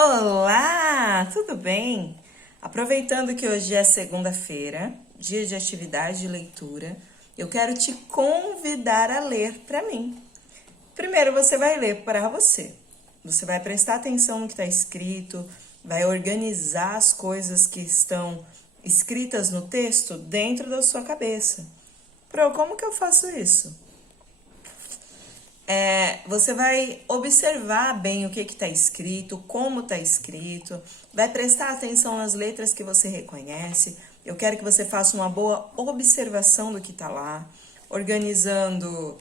Olá, tudo bem? Aproveitando que hoje é segunda-feira, dia de atividade de leitura, eu quero te convidar a ler para mim. Primeiro você vai ler para você. Você vai prestar atenção no que está escrito, vai organizar as coisas que estão escritas no texto dentro da sua cabeça. Como que eu faço isso? Você vai observar bem o que está escrito, como está escrito, vai prestar atenção nas letras que você reconhece. Eu quero que você faça uma boa observação do que está lá, organizando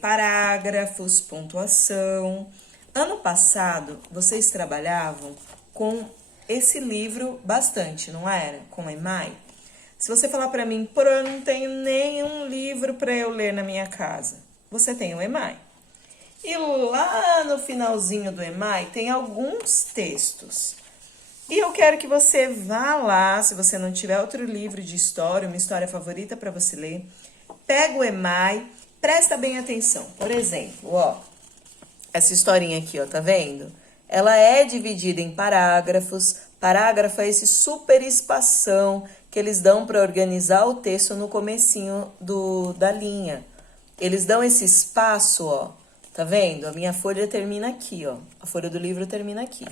parágrafos, pontuação. Ano passado, vocês trabalhavam com esse livro bastante, não era? Com o EMAI. Se você falar para mim, eu não tenho nenhum livro para eu ler na minha casa. Você tem o EMAI. E lá no finalzinho do EMAI tem alguns textos. E eu quero que você vá lá, se você não tiver outro livro de história, uma história favorita para você ler, pega o EMAI, presta bem atenção. Por exemplo, essa historinha aqui, tá vendo? Ela é dividida em parágrafos. Parágrafo é esse super espação que eles dão para organizar o texto no comecinho da linha. Eles dão esse espaço, tá vendo? A minha folha termina aqui, a folha do livro termina aqui.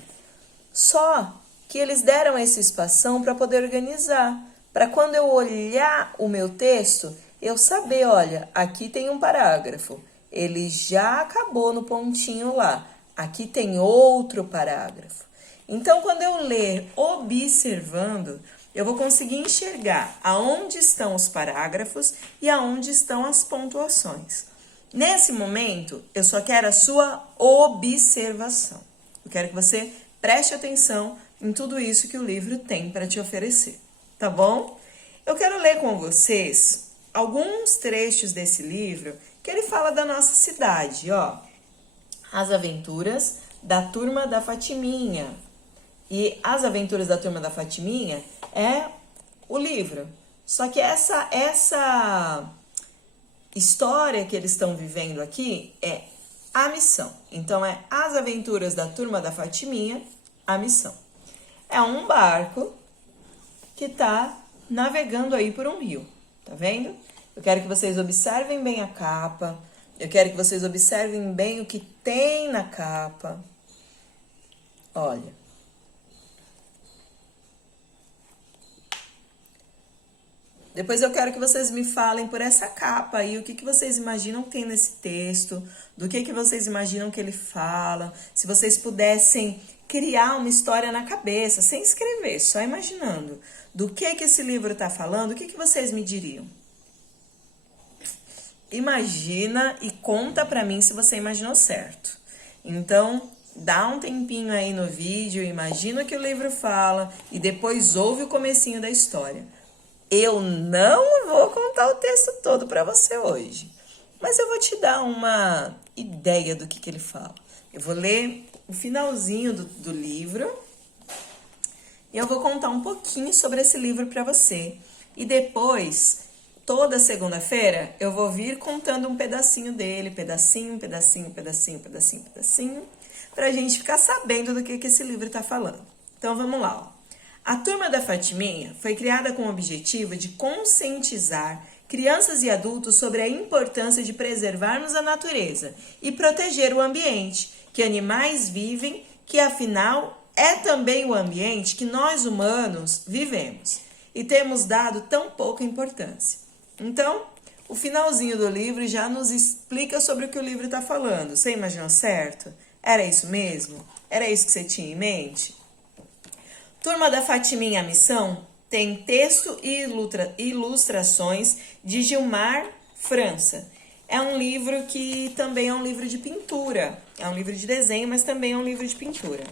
Só que eles deram esse espação para poder organizar, para quando eu olhar o meu texto, eu saber, olha, aqui tem um parágrafo, ele já acabou no pontinho lá, aqui tem outro parágrafo. Então, quando eu ler observando, eu vou conseguir enxergar aonde estão os parágrafos e aonde estão as pontuações. Nesse momento, eu só quero a sua observação. Eu quero que você preste atenção em tudo isso que o livro tem para te oferecer, tá bom? Eu quero ler com vocês alguns trechos desse livro que ele fala da nossa cidade, As Aventuras da Turma da Fatiminha. E As Aventuras da Turma da Fatiminha é o livro. Só que essa história que eles estão vivendo aqui é a missão. Então, é As Aventuras da Turma da Fatiminha, a missão. É um barco que está navegando aí por um rio, tá vendo? Eu quero que vocês observem bem a capa. Eu quero que vocês observem bem o que tem na capa. Olha. Depois eu quero que vocês me falem por essa capa aí, o que vocês imaginam que tem nesse texto, do que vocês imaginam que ele fala, se vocês pudessem criar uma história na cabeça, sem escrever, só imaginando, do que esse livro está falando, o que vocês me diriam? Imagina e conta pra mim se você imaginou certo. Então, dá um tempinho aí no vídeo, imagina o que o livro fala e depois ouve o comecinho da história. Eu não vou contar o texto todo para você hoje, mas eu vou te dar uma ideia do que ele fala. Eu vou ler o finalzinho do livro e eu vou contar um pouquinho sobre esse livro para você. E depois, toda segunda-feira, eu vou vir contando um pedacinho dele, pedacinho, pra gente ficar sabendo do que esse livro está falando. Então, vamos lá, A Turma da Fatiminha foi criada com o objetivo de conscientizar crianças e adultos sobre a importância de preservarmos a natureza e proteger o ambiente que animais vivem, que afinal é também o ambiente que nós humanos vivemos e temos dado tão pouca importância. Então, o finalzinho do livro já nos explica sobre o que o livro está falando. Você imaginou certo? Era isso mesmo? Era isso que você tinha em mente? Turma da Fatiminha, a missão tem texto e ilustrações de Gilmar França. É um livro que também é um livro de pintura. É um livro de desenho, mas também é um livro de pintura.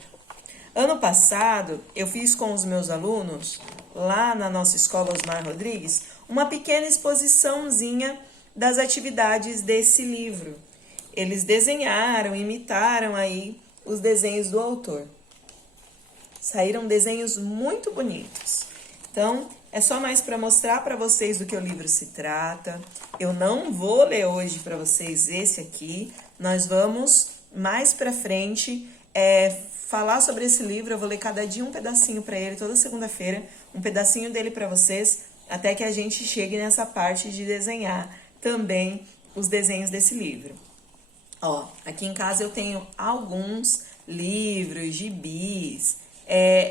Ano passado, eu fiz com os meus alunos, lá na nossa escola Osmar Rodrigues, uma pequena exposiçãozinha das atividades desse livro. Eles desenharam, imitaram aí os desenhos do autor. Saíram desenhos muito bonitos. Então, é só mais para mostrar para vocês do que o livro se trata. Eu não vou ler hoje para vocês esse aqui. Nós vamos, mais para frente, falar sobre esse livro. Eu vou ler cada dia um pedacinho para ele, toda segunda-feira, um pedacinho dele para vocês, até que a gente chegue nessa parte de desenhar também os desenhos desse livro. Ó, aqui em casa eu tenho alguns livros, gibis.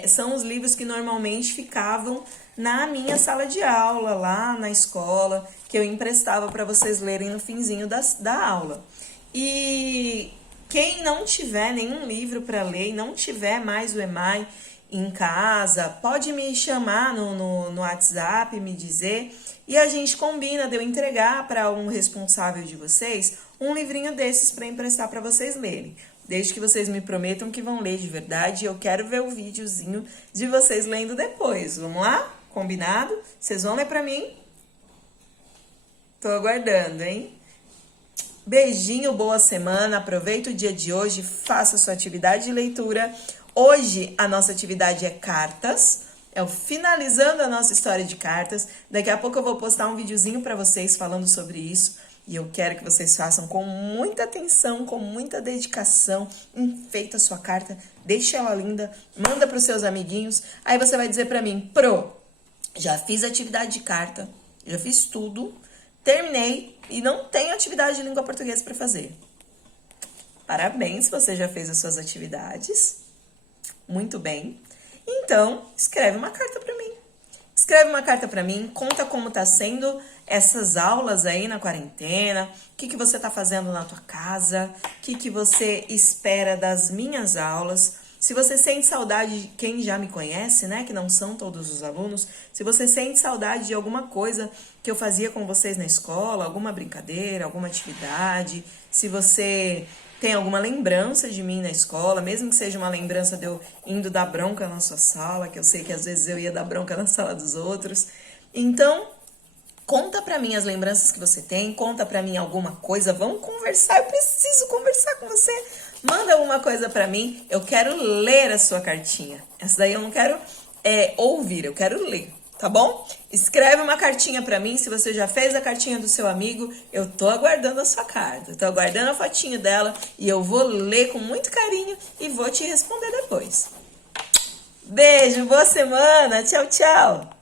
São os livros que normalmente ficavam na minha sala de aula, lá na escola, que eu emprestava para vocês lerem no finzinho da aula. E quem não tiver nenhum livro para ler e não tiver mais o Emai em casa, pode me chamar no WhatsApp, me dizer, e a gente combina de eu entregar para um responsável de vocês um livrinho desses para emprestar para vocês lerem. Desde que vocês me prometam que vão ler de verdade, eu quero ver o videozinho de vocês lendo depois. Vamos lá? Combinado? Vocês vão ler para mim? Tô aguardando, hein? Beijinho, boa semana, aproveita o dia de hoje, faça sua atividade de leitura. Hoje a nossa atividade é cartas, é o finalizando a nossa história de cartas. Daqui a pouco eu vou postar um videozinho para vocês falando sobre isso. E eu quero que vocês façam com muita atenção, com muita dedicação. Enfeita a sua carta, deixa ela linda, manda para os seus amiguinhos. Aí você vai dizer para mim, Pro, já fiz atividade de carta, já fiz tudo, terminei e não tenho atividade de língua portuguesa para fazer. Parabéns, você já fez as suas atividades. Muito bem. Então, escreve uma carta para mim. Escreve uma carta para mim, conta como tá sendo essas aulas aí na quarentena, o que você tá fazendo na tua casa, o que você espera das minhas aulas. Se você sente saudade de quem já me conhece, né, que não são todos os alunos, se você sente saudade de alguma coisa que eu fazia com vocês na escola, alguma brincadeira, alguma atividade, se você tem alguma lembrança de mim na escola, mesmo que seja uma lembrança de eu indo dar bronca na sua sala, que eu sei que às vezes eu ia dar bronca na sala dos outros. Então, conta pra mim as lembranças que você tem, conta pra mim alguma coisa, vamos conversar, eu preciso conversar com você. Manda alguma coisa pra mim, eu quero ler a sua cartinha. Essa daí eu não quero ouvir, eu quero ler, tá bom? Escreve uma cartinha pra mim, se você já fez a cartinha do seu amigo, eu tô aguardando a sua carta, tô aguardando a fotinho dela e eu vou ler com muito carinho e vou te responder depois. Beijo, boa semana, tchau, tchau!